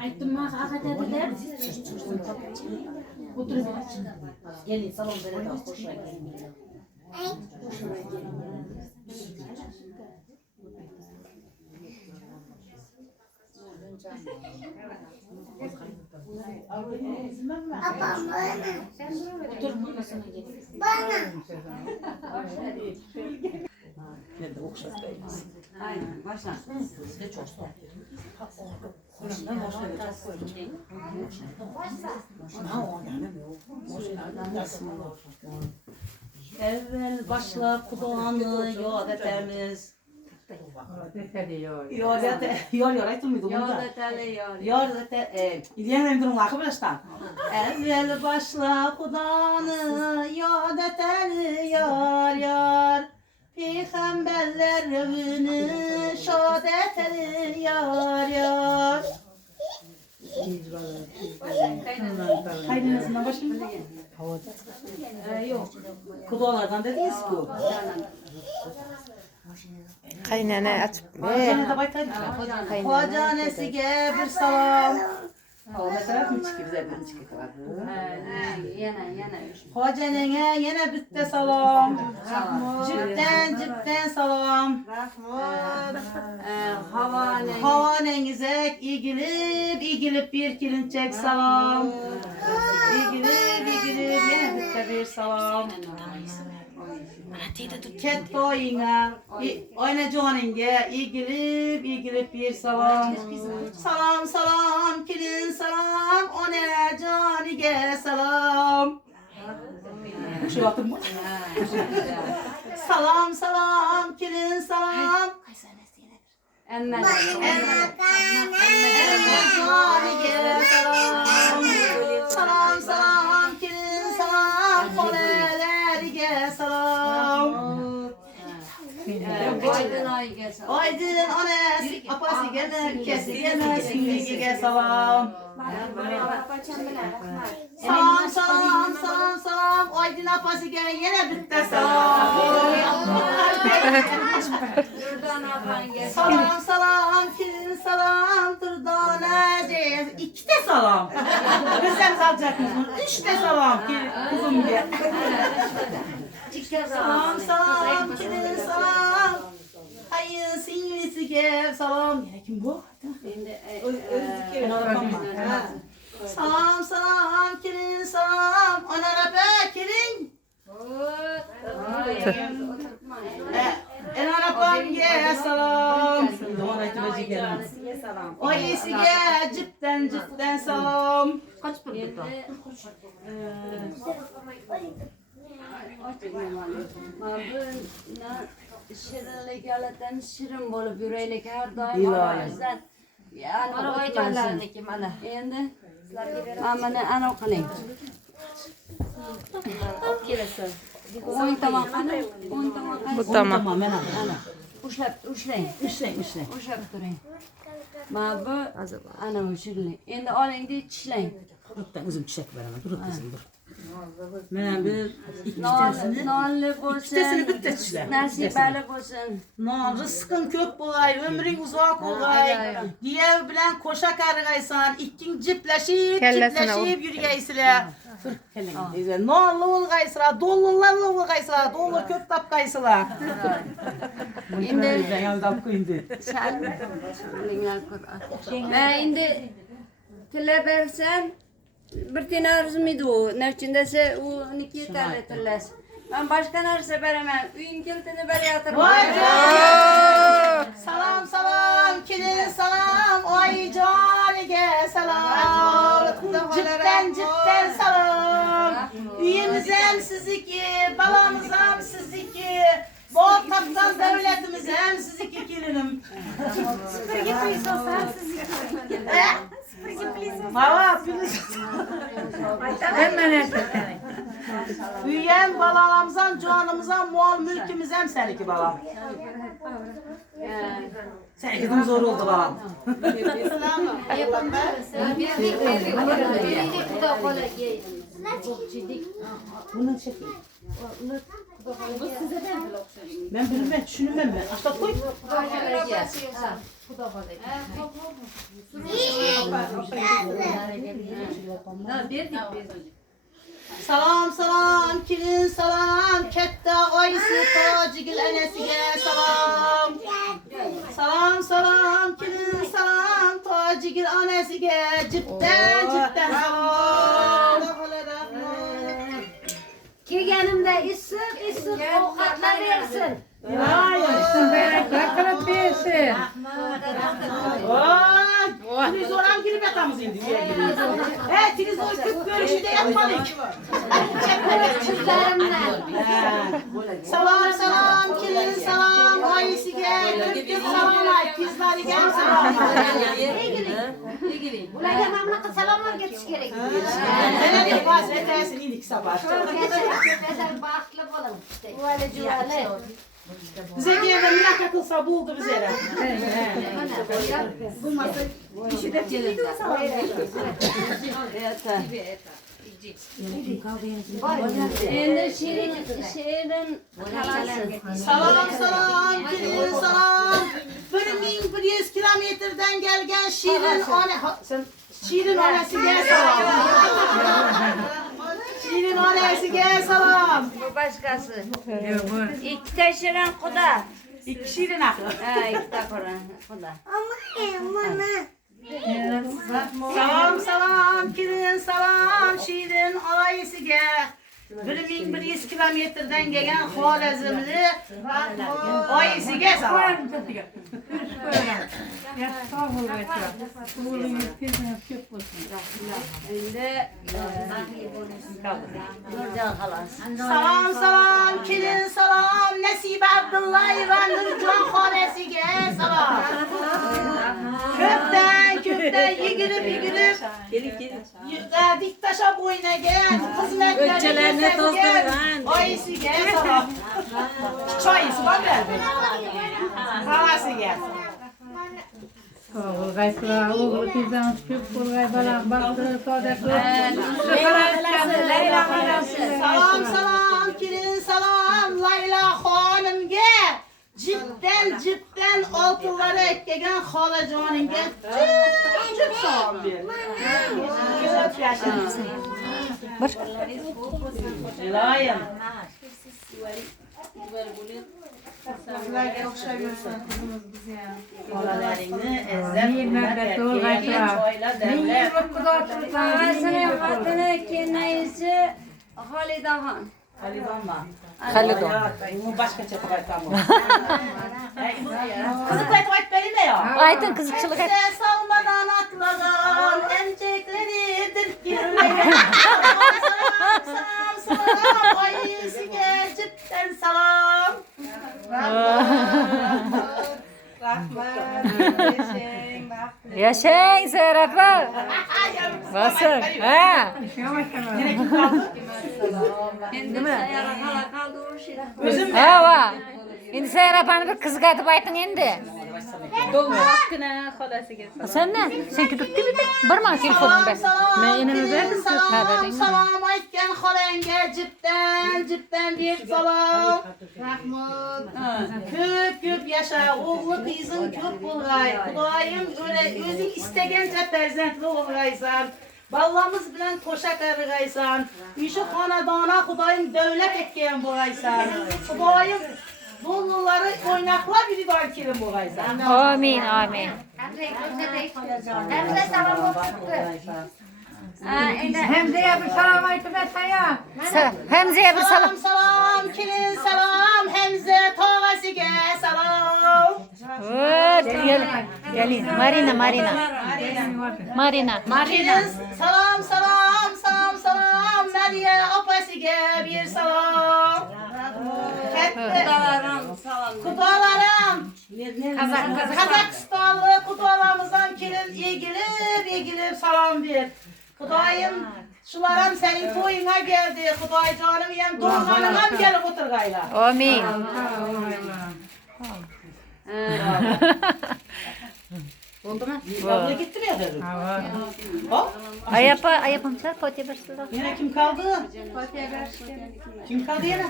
Aytdim ma saat dediler. Oturup Gelin salonda da hoşuna gelin. oturup masasına gel. Ne de okşatayız. Aynen başla. Size çok soğuk. Evvel başla kulağını yol etemiz. Yol aytır mıydı bunda? Yol eteli yol. Yol İlyenem durum akı baştan. Evvel başla kulağını yol eteli yar. Peygamberler evini şad eteli yar. Kaydınızdan başlayın. Yok. Kudualardan dediniz ki. Kaynana aç. Hocana da baytaydı. Hocanesige bir salam. O mesela mı çıkıyor bize ben çıkıyor. Yine. Hocanene yine bitte salam. Cipten salam. Havanenize igilip bir kilinçek salam. İgilip yine bitte bir salam. Ket koyuna, oyna joninge, igilip bir salam. Salam, kilin salam, ona canige salam. Şu yaptım mı? Salam, kilin salam. Emme canige salam. Salam, kilin salam, ona salam. Aydın anası apası gene kesiyene sinige salam. Salam. Aydın apası gene yine bitti salam. Salam, kilin salam, durdane. İki de salam. Bizden kalacak mısın? Üç de salam kuzum diye. Salam, kilin salam. Hayır, sinirlisi gel salam. Ya kim bu? Salam, kilin salam. Onlara be kilin. Enarapam gel salam. O iyisi gel cipten salam. Kaç burada? Şirinlik yalatan şirin bolup yüreğlik her daim ağzından. Yani Oyuncularındaki mana. Endi amana ana qilin. O'ng tomon qani? O'ng tomon qani? Bu tamam. Ana. Ushlang. Ushlab turing. Mana bu ana o'shirinlik. Endi oling de tishlang. Turupdan o'zim chishak beraman. Turib qizim dur. Mana bir ikkitasini Nonli bo'lsin. ikkitasini bitta tishla. Nasibali bo'lsin. Non rizqing ko'p bo'lay, umring uzoq bo'lay. Diyev bilan qo'sha qarg'aysan, ikking jiplashib yurgaysizlar. Nonli bo'lgaysizlar, dollarlar bo'lgaysizlar, dollar ko'p topgaysizlar. Endi yaldab qo'yindi. endi tilla bersan bir tane arzumiydi u. Navchindasi uniki yetarli tillasi. Ben boshqa narsa beraman. Uyim keltini berayotirman. Salam, kelin salam, oyijonga salam. Cipten salam. Uyimiz ham sizniki, balamiz ham sizniki. Bol kaptan devletimiz hem sizniki kelinim. Süpürge piyso sen sizniki. Hava piliz. Hemen erkeklerin. Büyüyen balalarımızdan, canımızdan, mal mülkümüzden seniki balam. Seninki de zor oldu balam. Bunu çekeyim. Ben bilmem, düşünmem ben. Aşağı koy. Salam salam, kilin salam, ketta ayısı tacigil enesiye salam. Salam salam, kilin salam, tacigil anesiye cidden salam. Kelganimda issiq ovqatlar bersin. Televizoram girip yatamız indi. Televizor kırk görüşüde yatmadık. Salam salam, kilin salam, ayısı gel, kırk salam ay, kızları gel salam. Ularga mamlaqa salomlar ketish kerak. Nene de vazifesini indik sabah. Baxtli bo'ling. Uvali juvali. Bize geldi minaka kılsa buldu bize de. Endi Shirin qalasi. Salam salam, kilin salam. 1100 kilometreden gelgen Şirin Şirin annesiye salam. Şirin annesiye salam. Bu başqasi. İkkita Shirin Xudo. İki Şirin akı. Ikkita Xudo. Salam salam, kilin salam, Şirin ailesiye. 1100 kilometreden gelen halezimli ailesiye salam. Endi Nurcan xalas. Salam salam, kilin salam, Nesibe Abdullah ve Nurcan halesiye salam. Köpten yigirip diktaşa boyuna gel, hizmetlerine gel, ayısı gel salam. Çayısı var verdi. Havası gel. Salam salam, kilin salam, Layla hanım gel. Cipten altınları ekleyen halacanın gel. Cip salam bir. Güzel yaşın. Layım. Halalarını ezzet, çayla demle. Ağasının xotini kenayisi Xolidaxon. Halidon. Bu başka çatı tamam. Kızık ayt benim de ya. Aydın kızıkçılık et. Sen salmadan atlanan emcekleri dirtgirmeyen. Salam ayısı gel cidden salam. Yaşayın Serap'a. Basın. Ha. Endi sayara qala qaldi urishida. Ha va. Endi Serap'ını bir kızık atıp aytın endi. Sen ne? Sen tutup bir de. Barma telefonum ben. Ben ineme verdim. Salam aytgan xolanga cipten bir salam. Rahmat. Köp yaşa. Oğlu kızın köp bulgay. Xudoyim özün istegençe perzentli olgaysan. Ballamız bilen koşa karıgaysan. Üşü xonadona Xudoyim devlet etken bulgaysan. Xudoyim Bunları oynakla biri var kirim bu gaysa. Amin amin. Hamza salam olsun. Hamza'ya bir salam aytib ya. Hamza'ya bir salam. Salam kirin salam Hamza tağasiga salam. Gelin. Marina. Kirin salam Mariye apasiga bir salam. Kudalarım. Kazakistanlı kudalarımızdan kirin egilip salam ver. Xudayım, şularam senin toyuna geldi. Xuday canım yem doğanına gelip oturgaylar. Amin. Oldu mu? Abla gitti mi efendim? Bak. Ayapımsa potya başladı. Yine kim kaldı? Kim kaldı yine?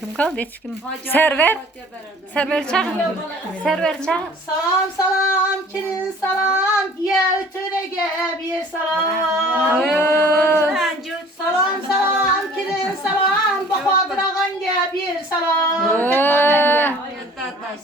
Kim kaldı hiç kim? Server. Server çağ. Server çağ. Salam salam, kirin salam, ya ötürege bir salam. Salam salam, kirin salam, Bahadır ağanga bir salam.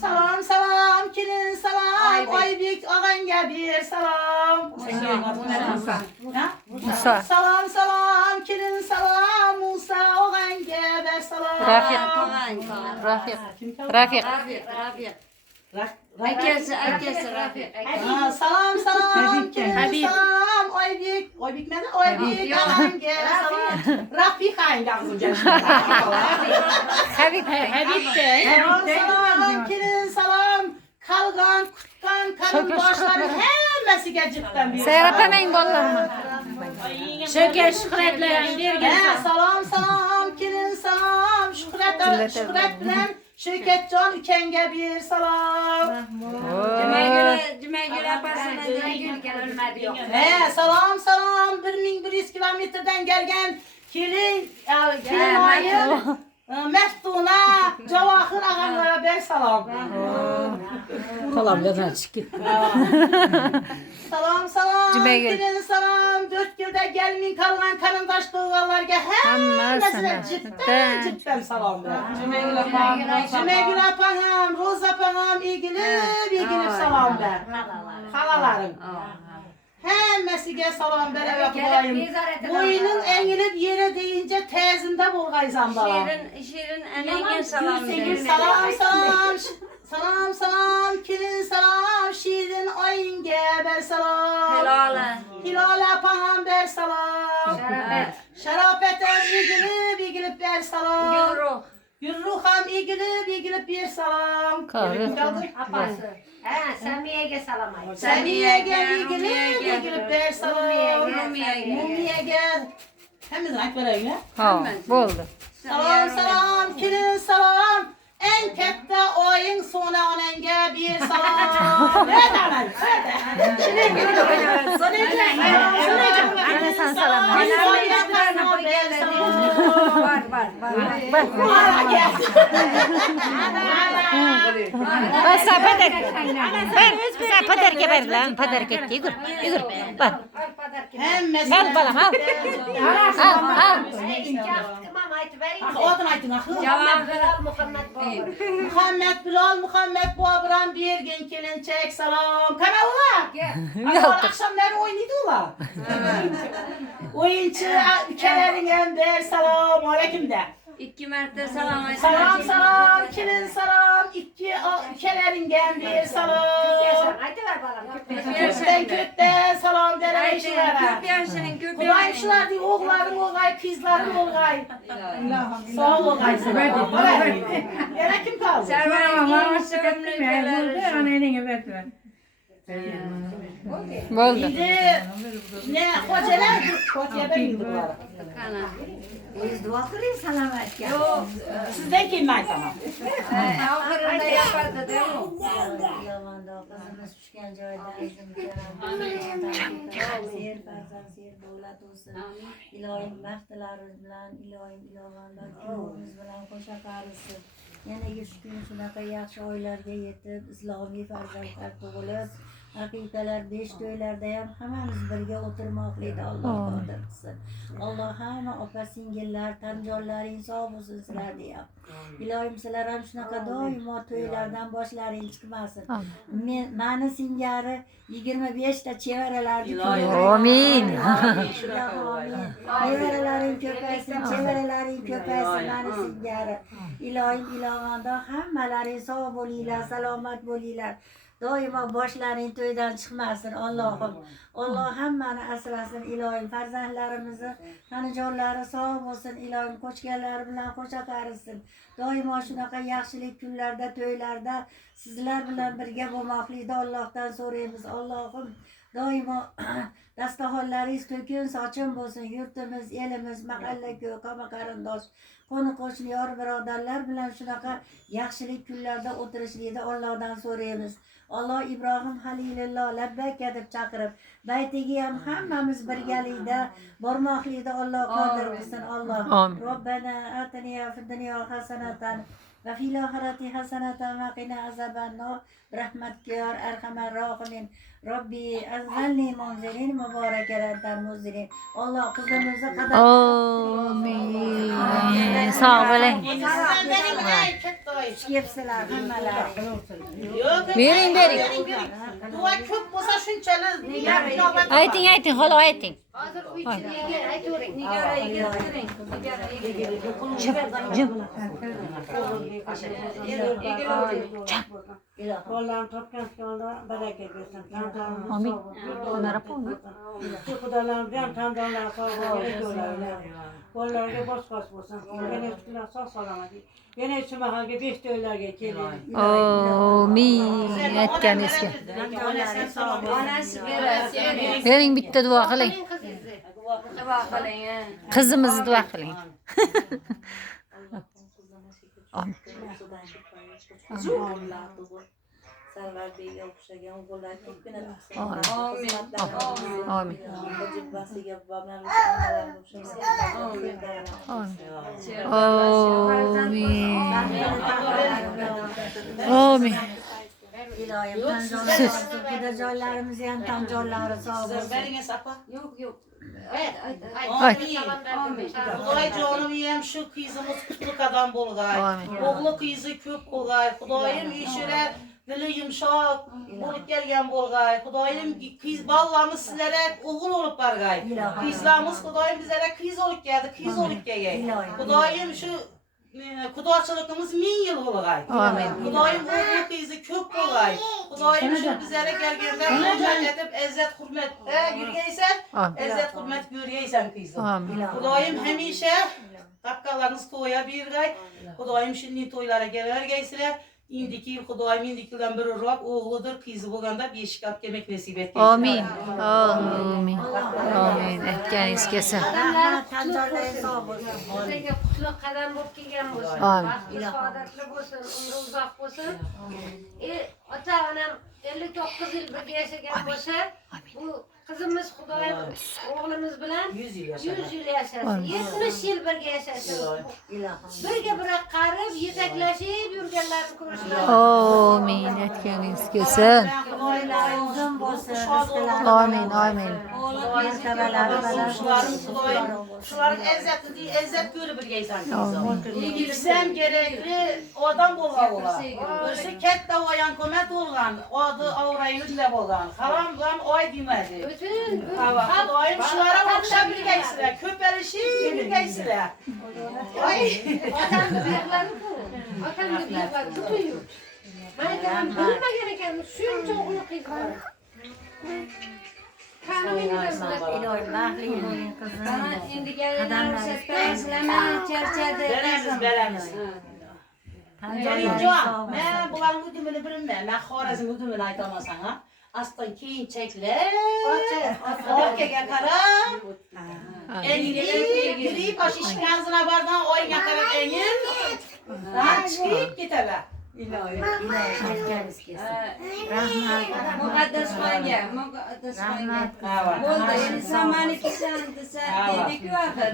Salam salam, kirin salam, Aybük ağanga bir salam. Musa. Salam salam, kirin salam, Musa ağanga bir salam. Rafik. Rafik. Rafik. Akesi Rafik. Salam salam, kirin salam, Aybük ne? Aybük ağanga salam. Rafik ağanga kızım. Habib. Salam salam, kirin salam, kalgan, kutkan, karın başları hemmesiga cidden bir Serap hemen bollarım. Şöker şükretleyen bir Salam salam, kirin salam, şükret bilen Şöketcan ükenge bir salam. Cümegül apasına Ölmedi yok. Salam salam, 1100 kilometreden gelgen kirin ayı Meftuna, Cavahir ağamlara ben salam. Salam yazan çıkı. Salam salam, Cümeyge. kirin salam, 4 yılda gelmin kalgan kanındaş doğalarga hemmesine cidden salam ver. Cümegül apanam, Roz apanam, ilgilip salam ver. Halalarım. Hemmesine salam ver ve Xudayım. Boyunun eğilip yere deyince tezinde bulgayzam bala. Şirin enenge salam. Salam salam, salam salam, kirin salam, şirin ayın geber salam. Hilal apan ber salam. Şarapet igilip ber salam. Yurruham igilip bir salam. Kahve. Apası. Samiye'ye salam ayı. Semiye gel igilip ber salam. Mumiye gel. Hemiz renk vereyim ya. Ha, oldu. Salam salam, kirin salam. En kette oyun sona onenge bir salam. Ne demek? Anne sen salam. Bak sen pater. Sen pater geber lan. Pater gitti. Yürü. Bak. Al balam al. Al. Odun aytın akı. Muhammed Babıran bir gün kelinçek salam. Kana ula. Akşamları oynadı ula. Oyuncu ülkelerin ber salam. Aleyküm de. 2 mertte salam. Salam salam, kirin salam, iki ülkelerin bir salam. Kökten salam dere işlere. Kulağım şular değil, oğulların oğulay, kızların oğulay. Sağ ol oğulay sana. Yine kim kaldı? Oldu. Şimdi ne hocalar? Hocaya ben yıldılar. Biz dua kırayım salamet ya. Sizden kim ben tamam? Ahırında yapardı değil mi? Yavanda kızımız işkenceyden bizim kerem. Seyir farzan seyir devlet olsun. İlahim mehtilarımız bilen, ilahim ilavanda kimimiz bilen koşa karısı. Yana 100 gün şunaqa yaxshi oylarga yetib, islomiy farzandlar tug'ilib, haqiqalar 5 to'ylarda ham hammamiz birga o'tirmoqlikda Alloh qodir qilsin. Alloh hamma opa singillar, tanjonlaring sog' bo'lsin sizlar deyap. Ilohim sizlar ham shunaqa doimo to'ylardan boshlaring chiqmasin. Mani singari 25 ta chevaralarni Amin. Nevaralaring ko'paysin, chevaralaring ko'paysin mani singari. Ilohim ilovanda hammalaring sog' bo'linglar, salomat bo'linglar. Doimo boshlaring to'ydan chiqmasin Allohim. Alloh hammani asrasin ilohim. Farzandlarimizni tanijonlari sog' bo'lsin ilohim. Qo'shganlari bilan qo'sha qarisin. Doimo shunaqa yaxshilik kunlarda, to'ylarda sizlar bilan birga bo'lmoqlikni Allohdan so'raymiz. Allohim doimo dastaxonlaringiz to'kin sochim bo'lsin. Yurtimiz, elimiz, mahalla ko'y, qama qarindosh, qo'ni qo'shni, yor birodarlar bilan shunaqa yaxshilik kunlarda o'tirishlikda Allohdan so'raymiz. Alloh Ibrohim Halilulloh labbayka deb chaqirib, baytiga ham hammamiz birgalikda bormoqlikda Alloh qodir qilsin. Alloh. Robbana atiniya fid dunyo hasanatan va fil oxirati hasanatan va qina azabannar. Rahmatga yor arhamar rohimin. Robbi azalni munzirin muborakatan muzzirin. Alloh qizimizni qadar. Amin. Sağ bo'ling. Yepsilar hammalari. Bering. Dua ko'p bo'lsa shunchalik Ayting, xola ayting. Hozir uy ichiga aytavering. Nigaraga kiring. Qo'llarni topgan sonlar baraka bersin. Amin. Qo'narapmi? Xudolarga ham tandanlar sog' bo'lsin. Qo'llarga bosh bo'lsin. Yana shular sog' salomat. Yana shu mahalga 5 to'ylarga keling. Amin. Aytganingizga. Onasi berasi. Bering bitta duo qiling. Duo qiling. Qizimizni duo qiling. Amin. Sarvarbiga o'xshagan o'g'illar ko'pgina Amin. jibbasiga bablar Amin. iloyim tan joylarimiz ham tan joylari sog' bo'lsin. beringiz apa. Yo'q. Xudoy jonim ham shu qizimiz qutlug qadam bo'lg'ay. O'g'li qizi ko'p bo'lg'ay. Xudoyim ishira dili yumshoq bo'lib kelgan bo'lg'ay. Xudoyim qiz bolalarimiz sizlarga o'g'il bo'lib barg'ay. Qizlarimiz Xudoyim bizlarga qiz bo'lib keldi, qiz bo'lib kelgay. Xudoyim shu Xudochiligimiz 1000 yil bo'lg'ay. Amin. Xudoyim o'g'li qizi ko'p bo'lg'ay. Xudoyim shu bizlarga kelganda murojaat etib izzat hurmatda yurgaysan, izzat hurmat ko'rgaysan qizim. Amin. Xudoyim hamisha tapqalarınız to'ya bergay. Xudoyim shunday to'ylarga bergaysizlar. İndiki yıl Xudoyim indikildan bir uraq o'g'lidir, qizi bo'lganda beshik olib kelmak nasib etsin. Amin. Amin. Aytganingiz kelsin. Tan joylari sog' bo'lsin. Sizga qutlug' qadam bo'lib kelgan bo'lsin. Amin. Baxtli, saodatli bo'lsin, umri uzoq bo'lsin. Ota onam 59 yil birga yashagan bo'lsa, bu qizimiz Xudoyim o'g'limiz bilan 100 yil yashasin. 70 yil birga yashasin. Birga biroq qarib, yetaklashib yurganlarni ko'rishlar. Amin. Aytganingiz kelsin. Uzun bo'lsin. Amin. Şuların ezzet görü bilgeysen kızım. İlgisem gerekli adam bolğa ola. Birisi katta oyan komet olgan, adı Avraylı'da bolgan. Haram bilan oy demedi. Xudoyim shulara o'xshab bilgaysizlar, ko'palishib bilgaysizlar. Otamni buyuqlari tutuyor. Ben bilmagan ekan, shuncha o'g'li qiz bor. Iloyim baxtli bo'ling qizim. Endi galanlar charchadi. Beramiz. Men bularning udumini bilmayman. Men Xorazm udumini aytaman ha. Aslan keyinchaklar orkaga qarab engil baş ishkanzina bardan oyga qarab engil chiqib ketadi. Iloyim aytganingiz kelsin. Rahmat. Muqaddas xo'jga. Bo'ldi, endi samaniki desa dedik-ku axir.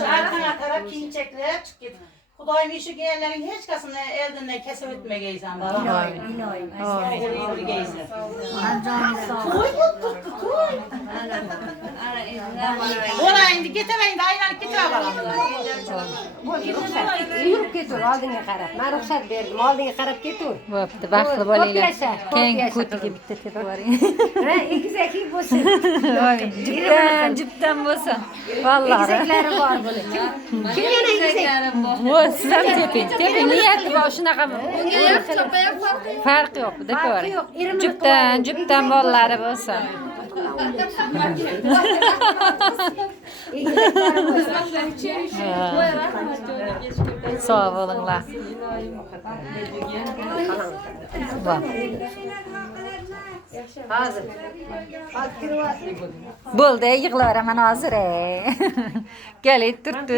Sharqqa qarab keyinchaklar chiqib ketdi. Xudoyim shu kelganlaring hech qasini eldindan kesib o'tmagaysan. Iloyim. O'rgaysan. Anjoni sog' To'y o'ttirdi, to'y. Bo'la endi ketaveringda aylanib ketaveram. Yurib ketur, oldinga qarab. Men ruxsat berdim, oldinga qarab ketur. Bo'pti, baxtli bo'linglar. Keng Ko'p ko'tiga bitta tepib yuboring. Egizaki bo'lsin. Jipdan bo'lsin. Vallahi. Egizaklari bor buni. Kim yana egizak? Voy, siz ham teping. Teping, niyati bor shunaqa. Farqi yo'q, deb ko'ring. Jipdan bolalari bo'lsin. Sağ bo'linglar. Hazır. Hadi kirvasın. Bo'ldi, yig'laveraman hozir. Gel, turtdi.